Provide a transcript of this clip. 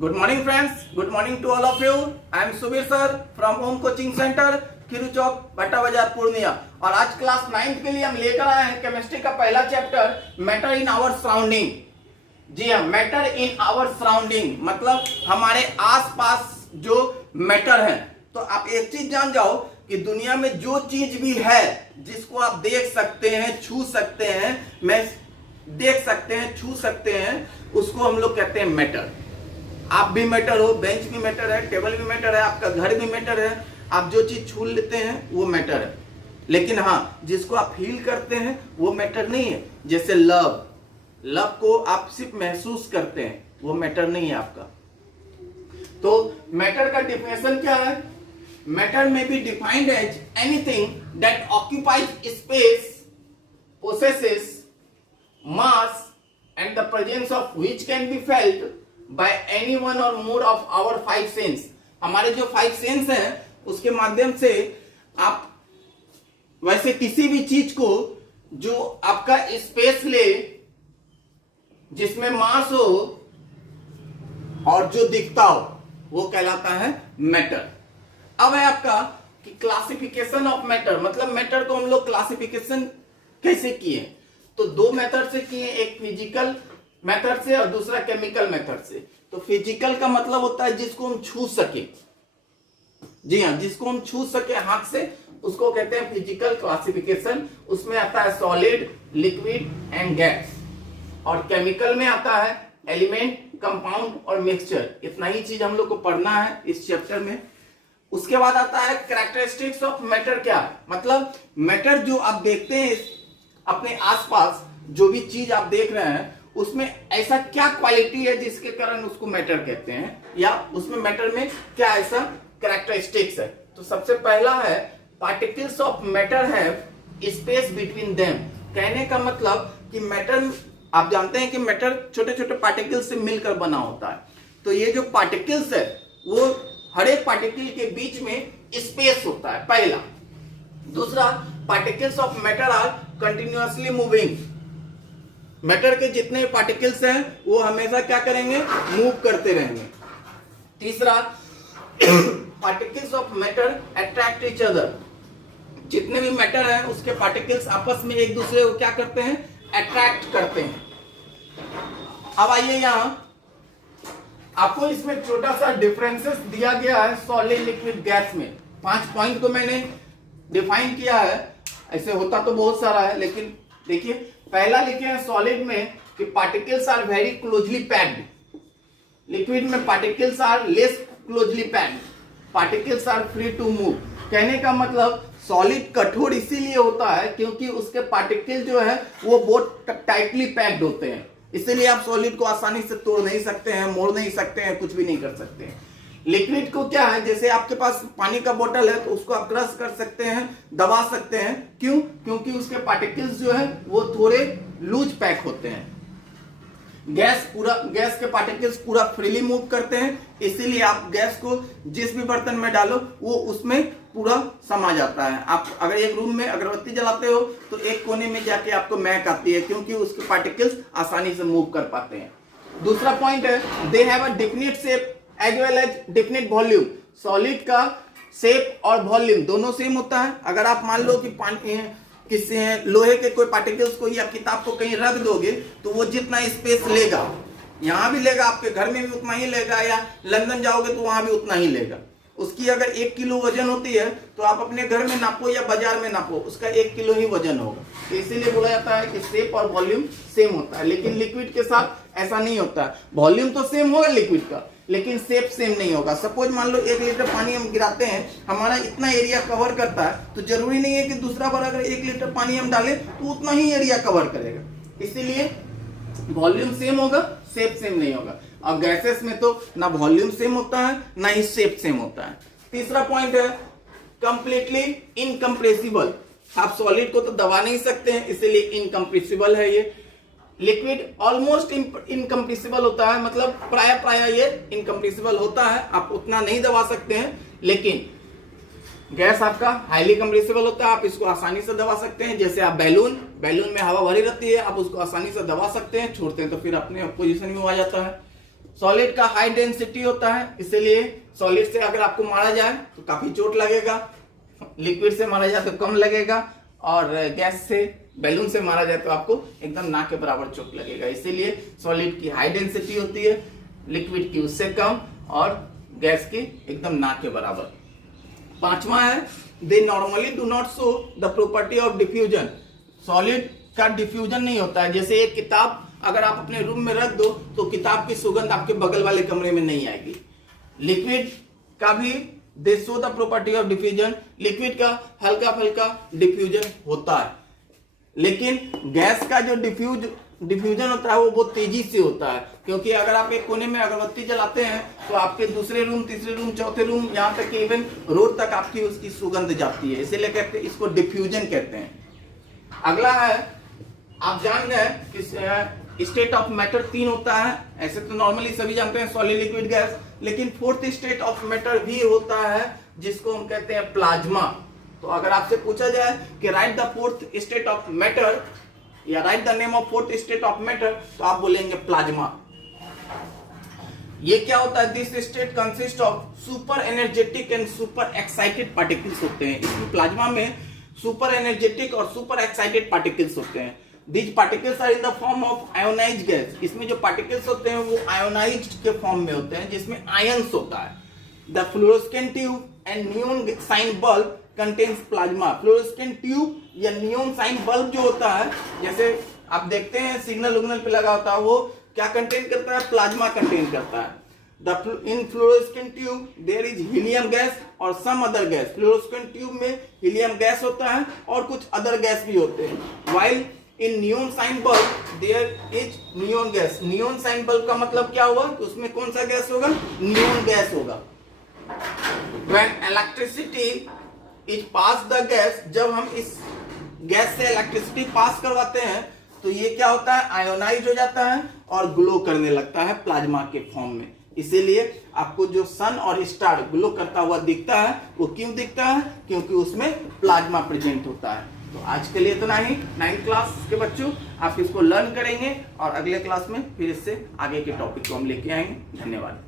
Good morning friends, good morning to all of you. I am Subir sir from Om Coaching Center, खीरू चौक, भट्टा बाजार, पूर्णिया। और आज class 9th के लिए हम लेकर आए हैं केमिस्ट्री का पहला chapter matter in our surrounding. जी हाँ, मैटर इन आवर सराउंडिंग मतलब हमारे आसपास जो मैटर है। तो आप एक चीज जान जाओ कि दुनिया में जो चीज भी है जिसको आप देख सकते हैं, छू सकते हैं, मैं देख सकते हैं, छू सकते हैं, उसको हम लोग कहते हैं मैटर। आप भी मैटर हो, बेंच भी मैटर है, टेबल भी मैटर है, आपका घर भी मैटर है। आप जो चीज छू लेते हैं वो मैटर है, लेकिन हाँ जिसको आप फील करते हैं वो मैटर नहीं है। जैसे लव को आप सिर्फ महसूस करते हैं, वो मैटर नहीं है आपका। तो मैटर का डिफिनेशन क्या है? मैटर में be defined as anything that occupies space, possesses mass and the presence of which can be felt by any one or more of our five sense। हमारे जो फाइव सेंस हैं उसके माध्यम से आप वैसे किसी भी चीज को जो आपका स्पेस ले, जिसमें मास हो और जो दिखता हो, वो कहलाता है मैटर। अब है आपका कि क्लासिफिकेशन ऑफ मैटर, मतलब मैटर को हम लोग क्लासिफिकेशन कैसे किए? तो दो मेथड से किए, एक फिजिकल मेथड से और दूसरा केमिकल मेथड से। तो फिजिकल का मतलब होता है जिसको हम छू सके। जी हाँ, जिसको हम छू सके हाथ से, उसको कहते हैं फिजिकल क्लासिफिकेशन। उसमें आता है सॉलिड, लिक्विड एंड गैस। और केमिकल में आता है एलिमेंट, कंपाउंड और मिक्सचर। इतना ही चीज हम लोग को पढ़ना है इस चैप्टर में। उसके बाद आता है कैरेक्टरिस्टिक्स ऑफ मैटर। क्या मतलब मैटर जो आप देखते हैं अपने आसपास, जो भी चीज आप देख रहे हैं उसमें ऐसा क्या क्वालिटी है जिसके कारण उसको मैटर कहते हैं, या उसमें मैटर में क्या ऐसा कैरेक्टरिस्टिक्स है। तो सबसे पहला है particles of matter have space between them. कहने का मतलब कि मैटर, आप जानते हैं कि मैटर छोटे छोटे पार्टिकल्स से मिलकर बना होता है। तो ये जो पार्टिकल्स है वो हर एक पार्टिकल के बीच में स्पेस होता है, पहला। दूसरा, particles of matter are continuously moving. Matter के जितने पार्टिकल्स हैं वो हमेशा क्या करेंगे? मूव करते रहेंगे। तीसरा, particles of matter attract each other. जितने भी मैटर हैं उसके पार्टिकल्स आपस में एक दूसरे को क्या करते हैं? अट्रैक्ट करते हैं। अब आइए यहां आपको इसमें छोटा सा डिफरेंसेस दिया गया है सॉलिड, लिक्विड, गैस में। 5 पॉइंट को मैंने डिफाइन किया है। ऐसे होता तो बहुत सारा है, लेकिन देखिए पहला लिखे हैं सॉलिड में कि particles are very closely packed. Liquid में particles are less closely packed. Particles are free to move. कहने का मतलब सॉलिड कठोर इसीलिए होता है क्योंकि उसके पार्टिकल जो है वो बहुत टाइटली पैक्ड होते हैं। इसीलिए आप सॉलिड को आसानी से तोड़ नहीं सकते हैं, मोड़ नहीं सकते हैं, कुछ भी नहीं कर सकते हैं। लिक्विड को क्या है, जैसे आपके पास पानी का बोतल है तो उसको आप क्रश कर सकते हैं, दबा सकते हैं। क्यों? क्योंकि उसके पार्टिकल्स जो है वो थोड़े लूज पैक होते हैं। गैस के पार्टिकल्स पूरा फ्रीली मूव करते हैं, इसीलिए आप गैस को जिस भी बर्तन में डालो वो उसमें पूरा समा जाता है। आप अगर एक रूम में अगरबत्ती जलाते हो तो एक कोने में जाके आपको महक आती है, क्योंकि उसके पार्टिकल्स आसानी से मूव कर पाते हैं। दूसरा पॉइंट है they have a definite shape as well as definite volume. Solid का शेप और वॉल्यूम दोनों सेम होता है। अगर आप मान लो कि किसी लोहे के कोई पार्टिकल्स को या किताब को कहीं रख दोगे तो वो जितना स्पेस लेगा, यहां भी लेगा, आपके घर में भी उतना ही लेगा, या लंदन जाओगे तो वहां भी उतना ही लेगा। उसकी अगर 1 किलो वजन होती है तो आप अपने घर में नापो या बाजार में नापो, उसका 1 किलो ही वजन होगा। तो इसीलिए बोला जाता है कि शेप और वॉल्यूम सेम होता है। लेकिन लिक्विड के साथ ऐसा नहीं होता है। वॉल्यूम तो सेम होगा लिक्विड का, लेकिन शेप सेम नहीं होगा। सपोज मान लो 1 लीटर पानी हम गिराते हैं, हमारा इतना एरिया कवर करता है, तो जरूरी नहीं है कि दूसरा बार अगर 1 लीटर पानी हम डालें तो उतना ही एरिया कवर करेगा। इसीलिए वॉल्यूम सेम होगा, शेप सेम नहीं होगा। अब गैसेस में तो ना वॉल्यूम सेम होता है ना ही शेप सेम होता है। तीसरा पॉइंट है कंप्लीटली इनकम्प्रेसिबल। आप सॉलिड को तो दबा नहीं सकते हैं, इसीलिए इनकम्प्रेसिबल है ये। लिक्विड ऑलमोस्ट इनकम्प्रेसिबल होता है, मतलब प्राय ये इनकम्प्रेसिबल होता है, आप उतना नहीं दबा सकते हैं। लेकिन गैस आपका हाईली कंप्रेसिबल होता है, आप इसको आसानी से दबा सकते हैं। जैसे आप बैलून में हवा भरी रहती है, आप उसको आसानी से दबा सकते हैं, छोड़ते हैं तो फिर अपने पोजीशन में आ जाता है। सॉलिड का हाई डेंसिटी होता है, इसलिए सॉलिड से अगर आपको मारा जाए तो काफी चोट लगेगा, लिक्विड से मारा जाए तो कम लगेगा, और गैस से बैलून से मारा जाए तो आपको एकदम ना के बराबर चोट लगेगा। इसीलिए सॉलिड की हाई डेंसिटी होती है, लिक्विड की उससे कम, और गैस की एकदम ना के बराबर। पांचवा है they normally do not show the property of diffusion. Solid का डिफ्यूजन नहीं होता है। जैसे एक किताब अगर आप अपने रूम में रख दो तो किताब की सुगंध आपके बगल वाले कमरे में नहीं आएगी। लिक्विड का भी दे show the property of diffusion, liquid का हल्का फुल्का डिफ्यूजन होता है, लेकिन गैस का जो डिफ्यूजन होता है वो बहुत तेजी से होता है, क्योंकि अगर आप एक कोने में अगरबत्ती जलाते हैं तो आपके दूसरे रूम, तीसरे रूम, चौथे रूम, यहाँ तक कि इवन रोड तक आपकी उसकी सुगंध जाती है, इसीलिए कहते हैं इसको डिफ्यूजन कहते हैं। अगला है, आप जान गए कि स्टेट ऑफ मैटर 3 होता है, ऐसे तो नॉर्मली सभी जानते हैं सॉलिड, लिक्विड, गैस, लेकिन फोर्थ स्टेट ऑफ मैटर भी होता है जिसको हम कहते हैं प्लाज्मा। तो अगर आपसे पूछा जाए कि write the fourth state of matter या write the name of fourth state of matter, तो आप बोलेंगे प्लाज्मा। ये क्या होता है? This state consist of super energetic and super excited particles होते हैं। इसमें प्लाज्मा में सुपर एनर्जेटिक और सुपर एक्साइटेड पार्टिकल्स होते हैं। These particles are in the form of ionized gas। इसमें जो पार्टिकल्स होते हैं वो आयोनाइज्ड के फॉर्म में होते हैं, जिसमें आयंस होता है। The fluorescent tube and neon sign bulb contains plasma। Fluorescent tube या नियॉन साइन बल्ब जो होता है, जैसे आप देखते हैं सिग्नल उग्नल पे लगा होता है, वो क्या कंटेन करता है? प्लाज्मा कंटेन करता है। In fluorescent tube there is helium gas और some other gas। Fluorescent tube में हीलियम गैस होता है और कुछ अदर गैस भी होते हैं। While in neon sign bulb there is neon gas। neon sign bulb का मतलब क्या हुआ? तो उसमें कौन सा गैस होगा? नियॉन गैस होगा। When electricity is pass the gas, जब हम इस गैस से इलेक्ट्रिसिटी पास करवाते हैं तो ये क्या होता है? आयोनाइज हो जाता है और ग्लो करने लगता है प्लाज्मा के फॉर्म में। इसीलिए आपको जो सन और स्टार ग्लो करता हुआ दिखता है वो क्यों दिखता है? क्योंकि उसमें प्लाज्मा प्रेजेंट होता है। तो आज के लिए इतना ही। 9th क्लास के बच्चों, आप इसको लर्न करेंगे और अगले क्लास में फिर इससे आगे के टॉपिक को हम लेके आएंगे। धन्यवाद।